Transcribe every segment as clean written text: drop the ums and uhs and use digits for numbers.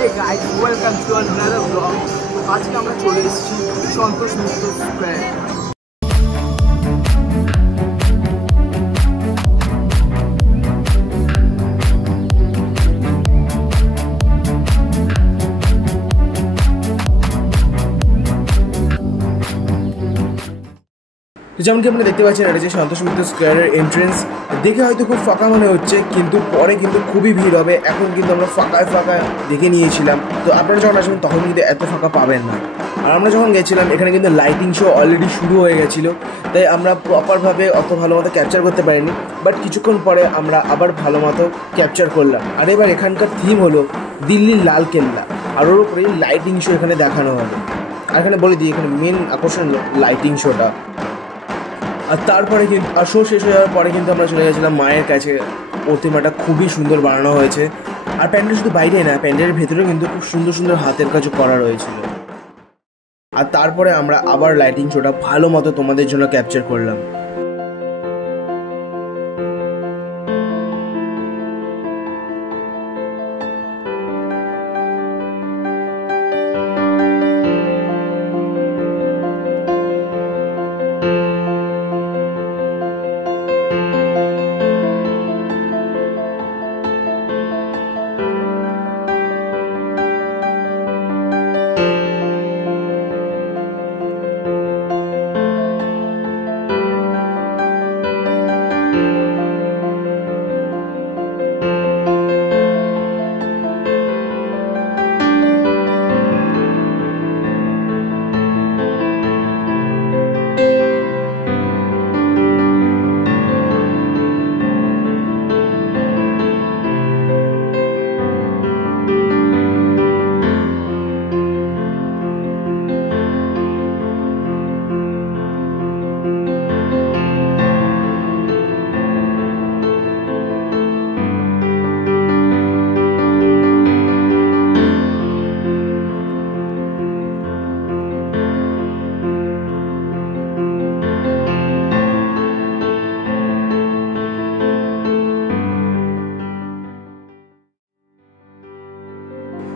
Hey guys, welcome to another vlog. আজকে আমরা চলে এসেছি সন্তোষ মিত্র স্কয়ার। যেমন কি আপনি দেখতে পাচ্ছেন, এটা যে সন্তোষ মিত্র স্কোয়ারের এন্ট্রেন্স। দেখে হয়তো খুব ফাঁকা মনে হচ্ছে, কিন্তু পরে কিন্তু খুবই ভিড় হবে। এখন কিন্তু আমরা ফাঁকায় দেখে নিয়েছিলাম, তো আপনারা যখন আসবেন তখন কিন্তু এত ফাঁকা পাবেন না। আর আমরা যখন গেছিলাম এখানে কিন্তু লাইটিং শো অলরেডি শুরু হয়ে গেছিলো, তাই আমরা প্রপারভাবে অত ভালো মতো ক্যাপচার করতে পারিনি। বাট কিছুক্ষণ পরে আমরা আবার ভালো মতো ক্যাপচার করলাম। আর এবার এখানকার থিম হলো দিল্লির লাল কেল্লা, আর ওর উপরে লাইটিং শো এখানে দেখানো হবে। আর এখানে বলে দিই, এখানে মেন আকর্ষণ লাইটিং শোটা। আর তারপরে কিন্তু শো শেষ হয়ে যাওয়ার পরে কিন্তু আমরা চলে গেছিলাম মায়ের কাছে। প্রতিমাটা খুবই সুন্দর বানানো হয়েছে। আর প্যান্ডেল শুধু বাইরেই না, প্যান্ডেলের ভেতরেও কিন্তু খুব সুন্দর সুন্দর হাতের কাজ করা রয়েছিল। আর তারপরে আমরা আবার লাইটিং শোটা ভালো মতো তোমাদের জন্য ক্যাপচার করলাম।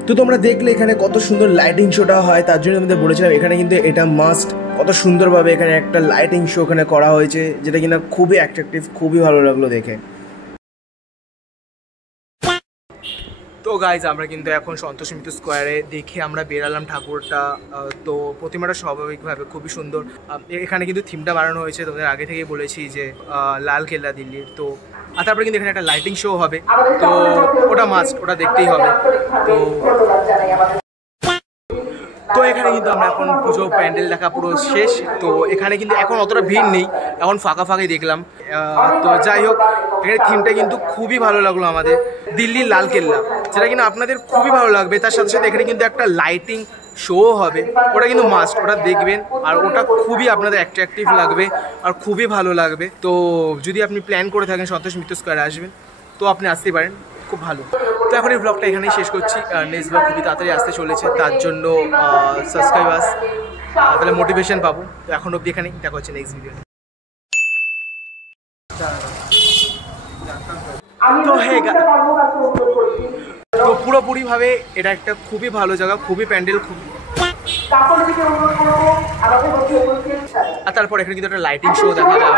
তো তোমরা দেখলে এখানে কত সুন্দর লাইটিং শোটা হয়, তার জন্য আমাদের বলেছিলাম এখানে কিন্তু এটা মাস্ট। কত সুন্দরভাবে এখানে একটা লাইটিং শো এখানে করা হয়েছে, যেটা কিনা খুবই অ্যাট্রাকটিভ, খুবই ভালো লাগলো দেখে। তো গাইজ, আমরা কিন্তু এখন সন্তোষ মিত্র স্কোয়ারে দেখে আমরা বেরালাম ঠাকুরটা। তো প্রতিমাটা স্বাভাবিকভাবে খুবই সুন্দর। এখানে কিন্তু থিমটা বানানো হয়েছে, তোমাদের আগে থেকেই বলেছি যে লাল কেল্লা দিল্লির। তো আর তারপরে কিন্তু এখানে একটা লাইটিং শো হবে, তো ওটা মাস্ট, ওটা দেখতেই হবে। তো এখানে কিন্তু আমরা এখন পুজো প্যান্ডেল দেখা পুরো শেষ। তো এখানে কিন্তু এখন অতটা ভিড় নেই, এখন ফাঁকাই দেখলাম। তো যাই হোক, এখানে থিমটা কিন্তু খুবই ভালো লাগলো আমাদের, দিল্লির লাল কেল্লা, যেটা কিন্তু আপনাদের খুবই ভালো লাগবে। তার সাথে সাথে এখানে কিন্তু একটা লাইটিং শো হবে, ওটা কিন্তু মাস্ট, ওটা দেখবেন। আর ওটা খুবই আপনাদের অ্যাট্রাকটিভ লাগবে আর খুবই ভালো লাগবে। তো যদি আপনি প্ল্যান করে থাকেন সন্তোষ মিত্র স্কোয়ারে আসবেন, তো আপনি আসতেই পারেন, খুব ভালো। তো এখন এই ব্লগটা এখানেই শেষ করছি। নেক্সট ব্লগ খুবই তাড়াতাড়ি আসতে চলেছে, তার জন্য সাবস্ক্রাইবার্স, তাহলে মোটিভেশন পাবো। তো এখন অবধি এখানেই, দেখা হচ্ছে নেক্সট ভিডিও। তো তো পুরোপুরিভাবে এটা একটা খুবই ভালো জায়গা, খুবই প্যান্ডেল, খুবই। আর তারপর এখানে কিন্তু একটা লাইটিং শো দেখা যায়।